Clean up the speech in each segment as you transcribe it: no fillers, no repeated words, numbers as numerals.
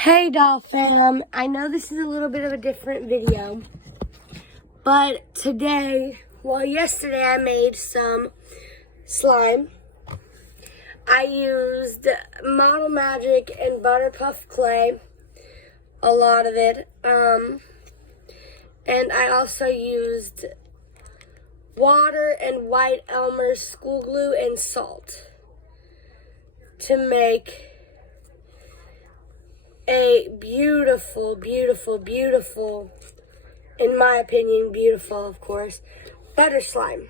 Hey doll fam, I know this is a little bit of a different video, but yesterday I made some slime. I used Model Magic and Butterpuff clay, a lot of it, and I also used water and White Elmer's school glue and salt to make a beautiful, in my opinion, beautiful, of course, butter slime.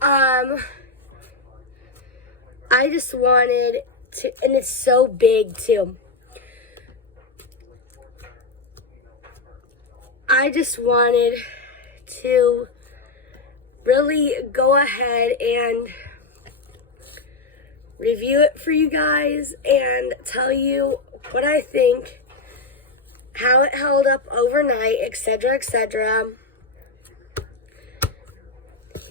I just wanted to, and it's so big too. I just wanted to really go ahead and review it for you guys and tell you what I think, how it held up overnight, etc., etc.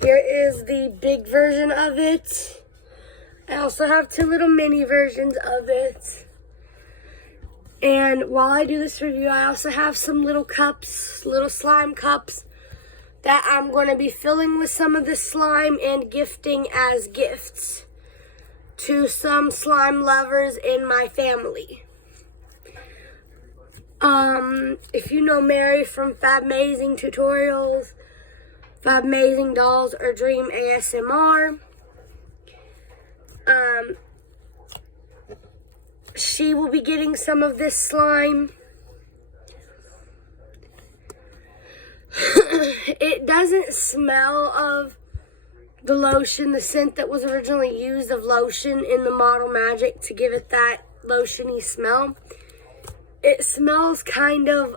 Here is the big version of it. I also have two little mini versions of it. And while I do this review, I also have some little cups, little slime cups, that I'm going to be filling with some of the slime and gifting as gifts to some slime lovers in my family. If you know Mary from Fabmazing Tutorials, Fabmazing Dolls, or Dream ASMR, she will be getting some of this slime. It doesn't smell of the lotion, the scent that was originally used of lotion in the Model Magic to give it that lotiony smell. It smells kind of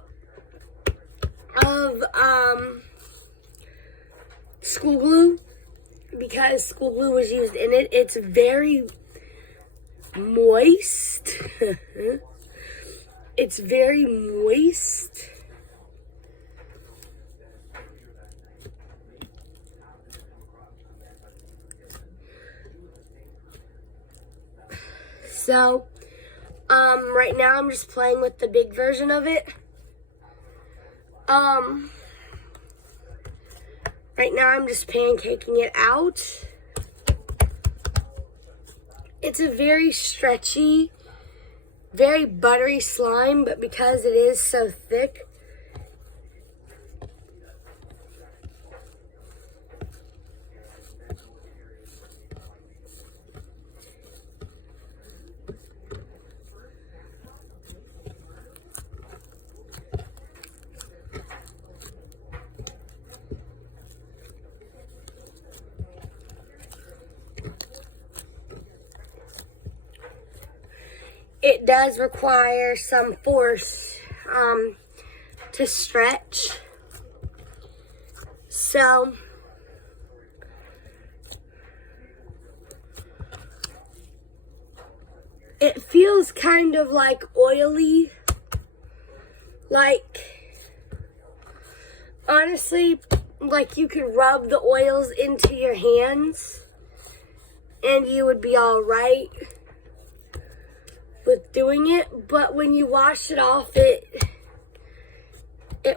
school glue, because school glue was used in it. It's very moist. It's very moist. So, right now I'm just playing with the big version of it. Right now I'm just pancaking it out. It's a very stretchy, very buttery slime, but because it is so thick, it does require some force to stretch. So, it feels kind of like oily. Like, honestly, like you could rub the oils into your hands and you would be all right with doing it, but when you wash it off, it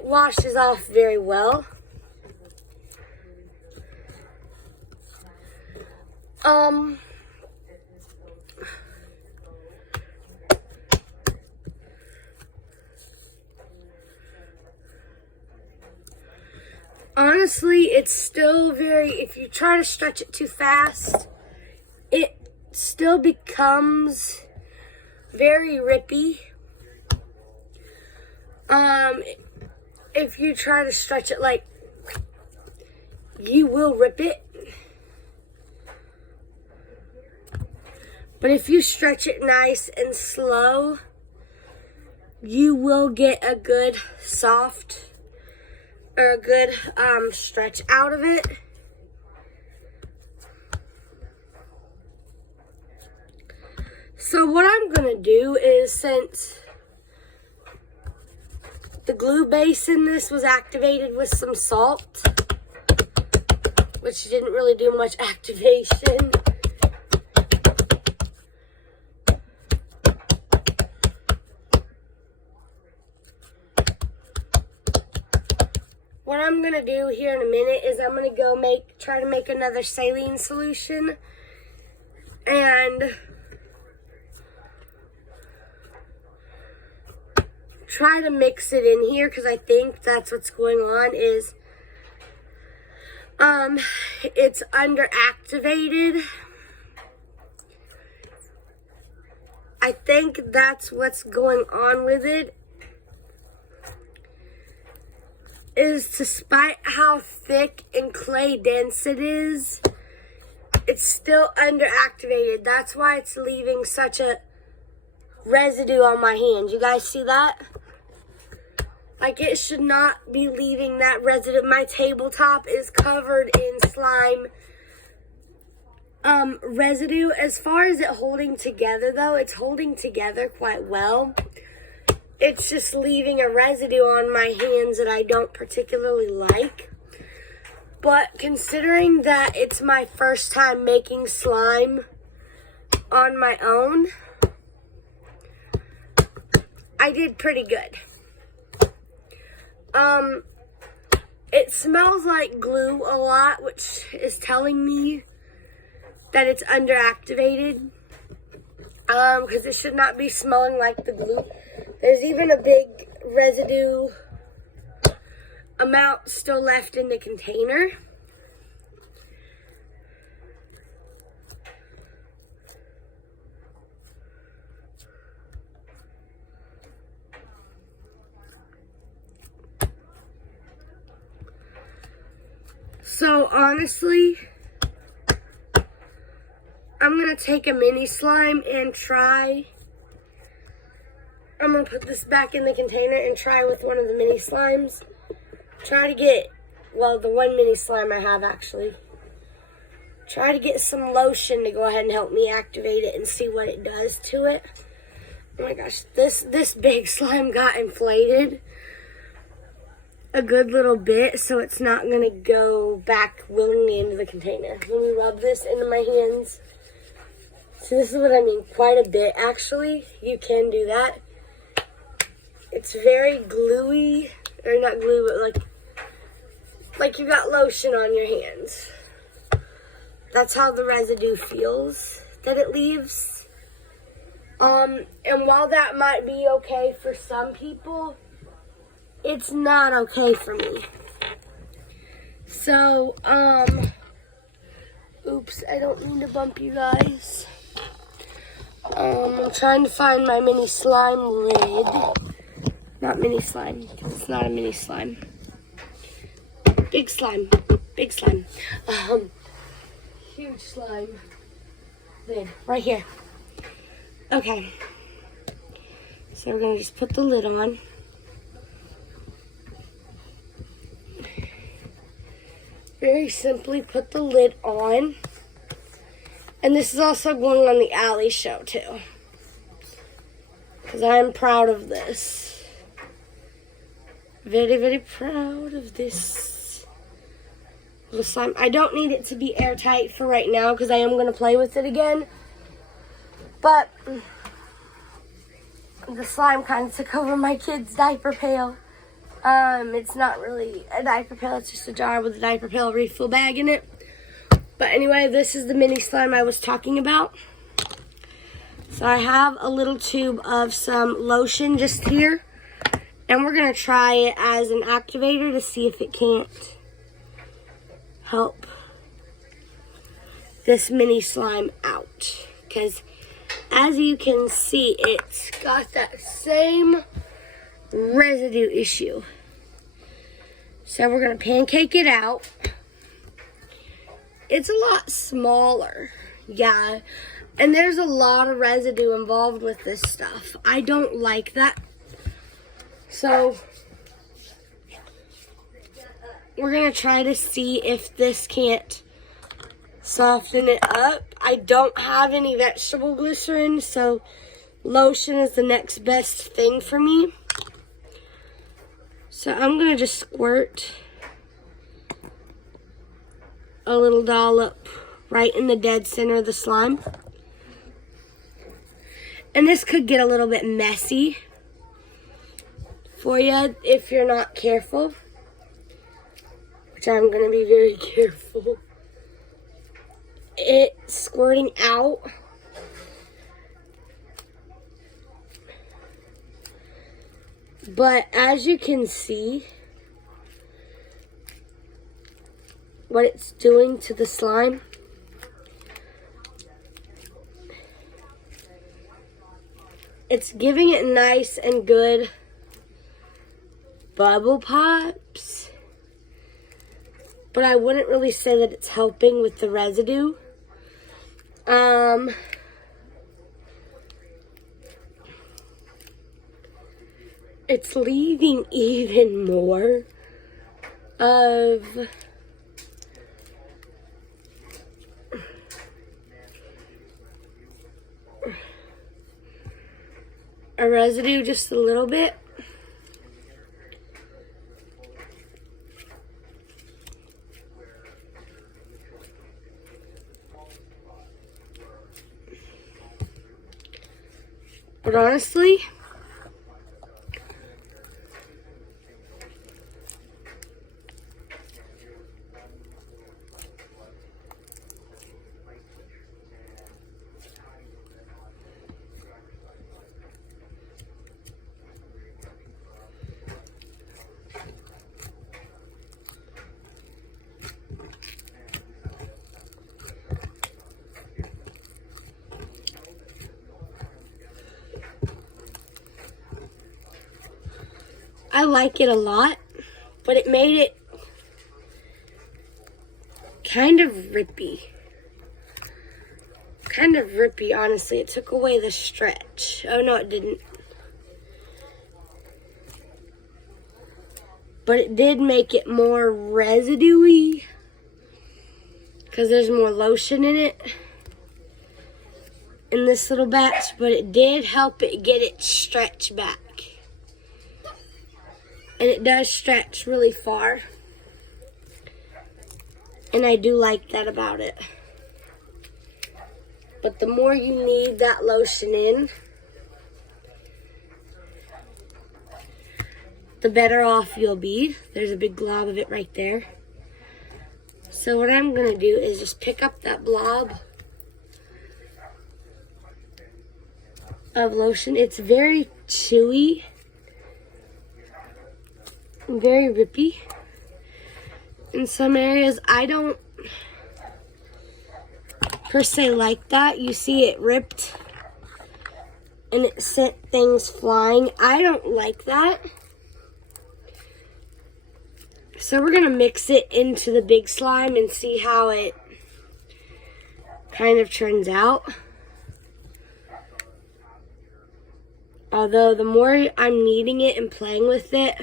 washes off very well. Honestly, it's still very, if you try to stretch it too fast, it still becomes very rippy. If you try to stretch it like, you will rip it. But if you stretch it nice and slow, you will get a good soft, or a good stretch out of it. So what I'm gonna do is, since the glue base in this was activated with some salt, which didn't really do much activation, what I'm gonna do here in a minute is I'm gonna go try to make another saline solution and try to mix it in here, because I think that's what's going on is it's underactivated. I think that's what's going on with it. Is despite how thick and clay dense it is, it's still underactivated. That's why it's leaving such a residue on my hands. You guys see that? Like, it should not be leaving that residue. My tabletop is covered in slime residue. As far as it holding together, though, it's holding together quite well. It's just leaving a residue on my hands that I don't particularly like. But considering that it's my first time making slime on my own, I did pretty good. It smells like glue a lot, which is telling me that it's underactivated. Because it should not be smelling like the glue. There's even a big residue amount still left in the container. So honestly, I'm going to take a mini slime and try. I'm going to put this back in the container and try with one of the mini slimes. Try to get, well, the one mini slime I have actually. Try to get some lotion to go ahead and help me activate it and see what it does to it. Oh my gosh, this big slime got inflated a good little bit, so it's not going to go back willingly into the container. Let me rub this into my hands. So this is what I mean, quite a bit actually. You can do that. It's very gluey, or not glue, but like you got lotion on your hands. That's how the residue feels that it leaves. And while that might be okay for some people, it's not okay for me. So, oops, I don't mean to bump you guys. I'm trying to find my mini slime lid. Not mini slime, because it's not a mini slime. Big slime. Big slime. Huge slime lid. Right here. Okay. So we're going to just put the lid on. Very simply put the lid on. And this is also going on the Alley show too, because I'm proud of this. Very, very proud of this little slime. I don't need it to be airtight for right now because I am going to play with it again. But the slime kind of took over my kid's diaper pail. It's not really a diaper pail, it's just a jar with a diaper pail refill bag in it. But anyway, this is the mini slime I was talking about. So I have a little tube of some lotion just here. And we're going to try it as an activator to see if it can't help this mini slime out. Because as you can see, it's got that same residue issue. So we're going to pancake it out. It's a lot smaller, yeah, and there's a lot of residue involved with this stuff. I don't like that. So we're going to try to see if this can't soften it up. I don't have any vegetable glycerin, so lotion is the next best thing for me. So I'm going to just squirt a little dollop right in the dead center of the slime. And this could get a little bit messy for you if you're not careful. which I'm going to be very careful. It's squirting out. But as you can see, what it's doing to the slime. It's giving it nice and good bubble pops. But I wouldn't really say that it's helping with the residue. It's leaving even more of a residue, just a little bit. But honestly, I like it a lot, but it made it kind of rippy. Kind of rippy, honestly. It took away the stretch. Oh, no, it didn't. But it did make it more residue-y because there's more lotion in it in this little batch, but it did help it get it stretched back. And it does stretch really far. And I do like that about it. But the more you need that lotion in, the better off you'll be. There's a big glob of it right there. So what I'm going to do is just pick up that blob of lotion. It's very chewy. Very rippy in some areas. I don't per se like that. You see it ripped and it sent things flying. I don't like that. So we're gonna mix it into the big slime and see how it kind of turns out. Although the more I'm kneading it and playing with it,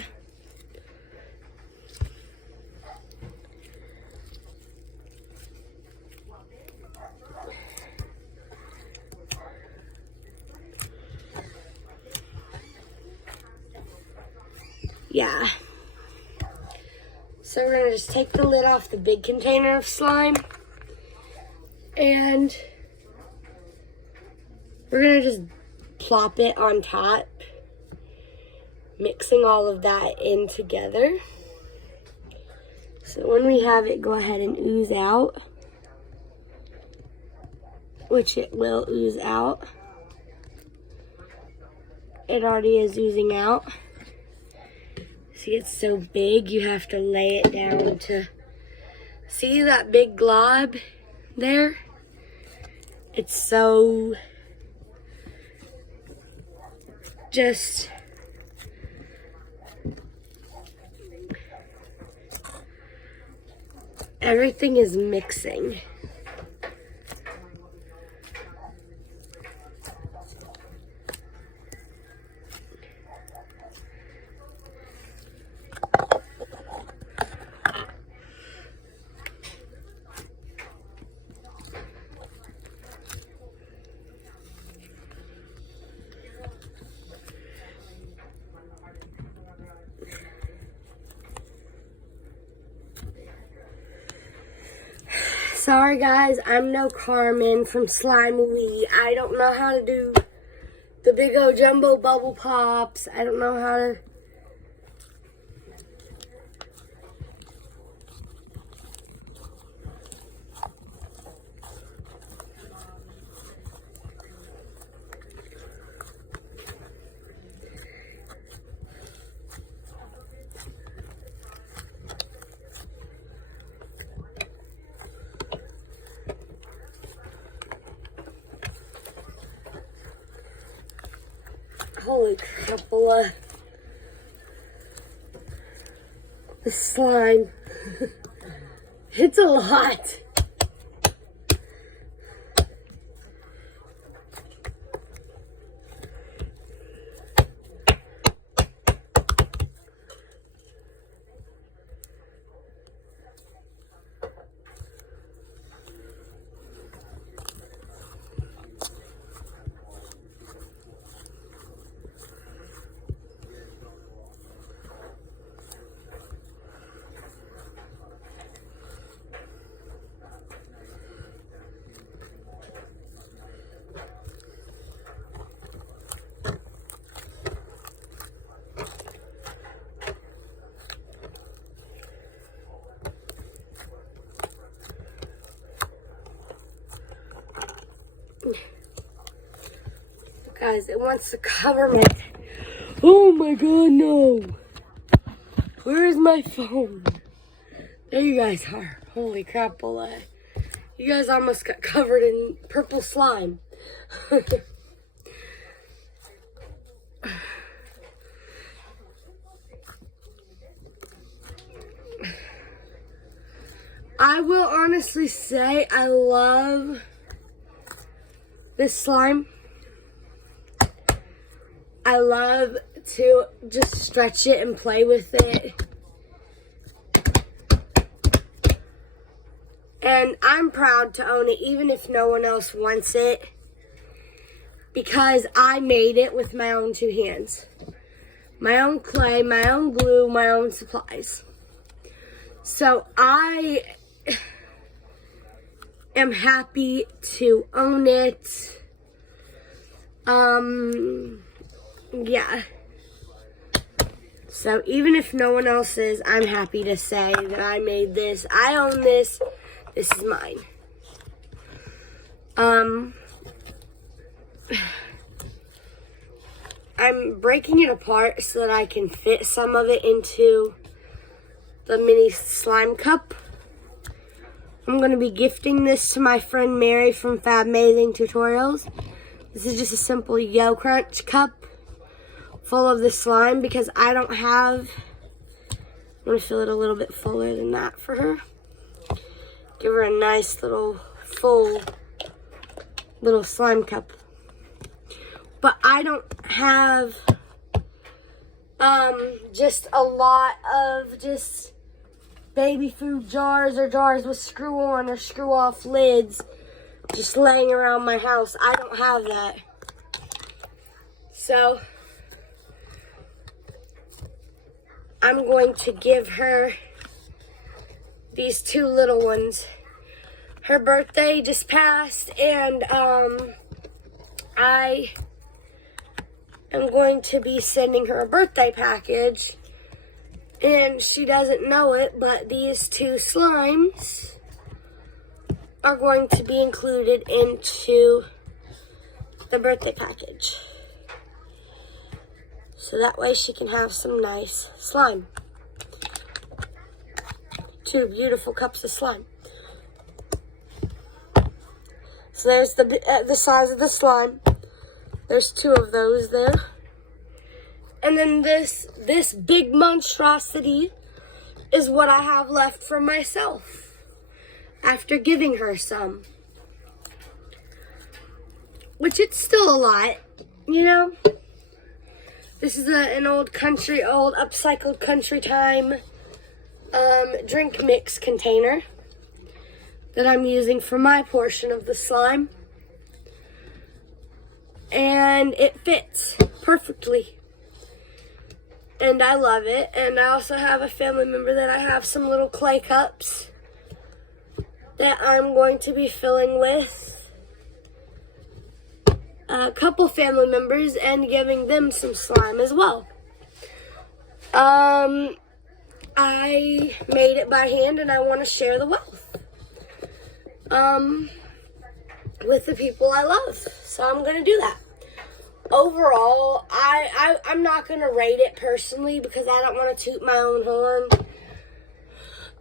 yeah. So we're going to just take the lid off the big container of slime. And we're going to just plop it on top. Mixing all of that in together. So when we have it go ahead and ooze out. Which it will ooze out. It already is oozing out. See, it's so big, you have to lay it down to see that big glob there? It's so just everything is mixing. Sorry guys, I'm no Carmen from Slimey. I don't know how to do the big old jumbo bubble pops. I don't know how to Holy crap, boy. The slime. It's a lot. Guys, it wants to cover me. Oh my god, no. Where is my phone? There you guys are. Holy crap, boy. You guys almost got covered in purple slime. I will honestly say I love this slime. I love to just stretch it and play with it. And I'm proud to own it even if no one else wants it, because I made it with my own two hands. My own clay, my own glue, my own supplies. So I am happy to own it. Yeah. So even if no one else is, I'm happy to say that I made this. I own this. This is mine. I'm breaking it apart so that I can fit some of it into the mini slime cup. I'm going to be gifting this to my friend Mary from Fabmazing Tutorials. This is just a simple Yo Crunch cup full of the slime because I don't have. I'm going to fill it a little bit fuller than that for her. Give her a nice little full little slime cup. But I don't have just a lot of just baby food jars or jars with screw on or screw off lids just laying around my house. I don't have that. So I'm going to give her these two little ones. Her birthday just passed, and I am going to be sending her a birthday package, and she doesn't know it, but these two slimes are going to be included into the birthday package. So that way she can have some nice slime. Two beautiful cups of slime. So there's the size of the slime. There's two of those there. And then this big monstrosity is what I have left for myself after giving her some. Which it's still a lot, you know. This is an old upcycled Country Time drink mix container that I'm using for my portion of the slime. And it fits perfectly. And I love it. And I also have a family member that I have some little clay cups that I'm going to be filling with a couple family members and giving them some slime as well. I made it by hand and I want to share the wealth with the people I love. So I'm going to do that. Overall, I'm not going to rate it personally because I don't want to toot my own horn.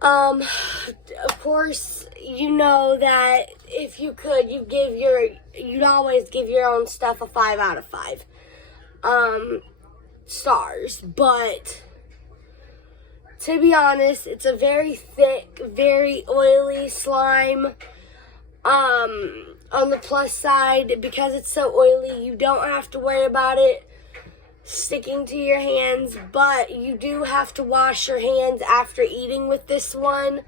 Of course, you know that if you could, you'd always give your own stuff a 5 out of 5. stars, but to be honest, it's a very thick, very oily slime. On the plus side, because it's so oily, you don't have to worry about it sticking to your hands, but you do have to wash your hands after eating with this one,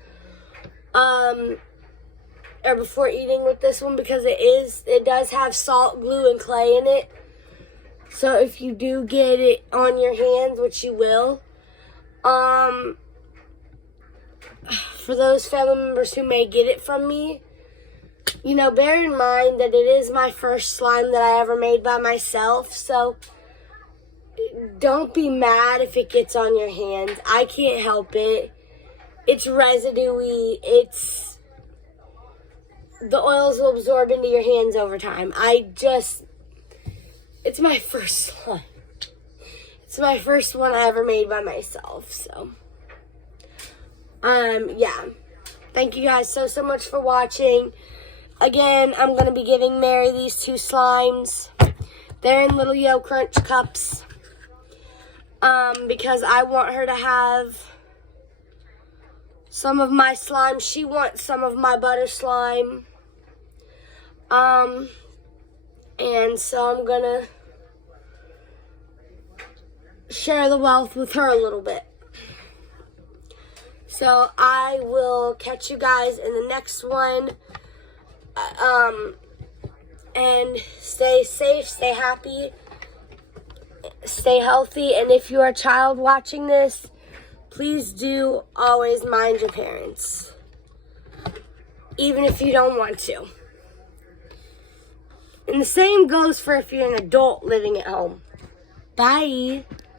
or before eating with this one, because it does have salt, glue, and clay in it. So if you do get it on your hands, which you will, for those family members who may get it from me, you know, bear in mind that it is my first slime that I ever made by myself, so don't be mad if it gets on your hands. I can't help it. It's residuey. The oils will absorb into your hands over time. It's my first slime. It's my first one I ever made by myself, so. Yeah. Thank you guys so much for watching. Again, I'm going to be giving Mary these 2 slimes. They're in little Yo Crunch cups. Because I want her to have some of my slime. She wants some of my butter slime. And so I'm going to share the wealth with her a little bit. So I will catch you guys in the next one. And stay safe, stay happy, stay healthy. And if you are a child watching this, please do always mind your parents, even if you don't want to. And the same goes for if you're an adult living at home. Bye.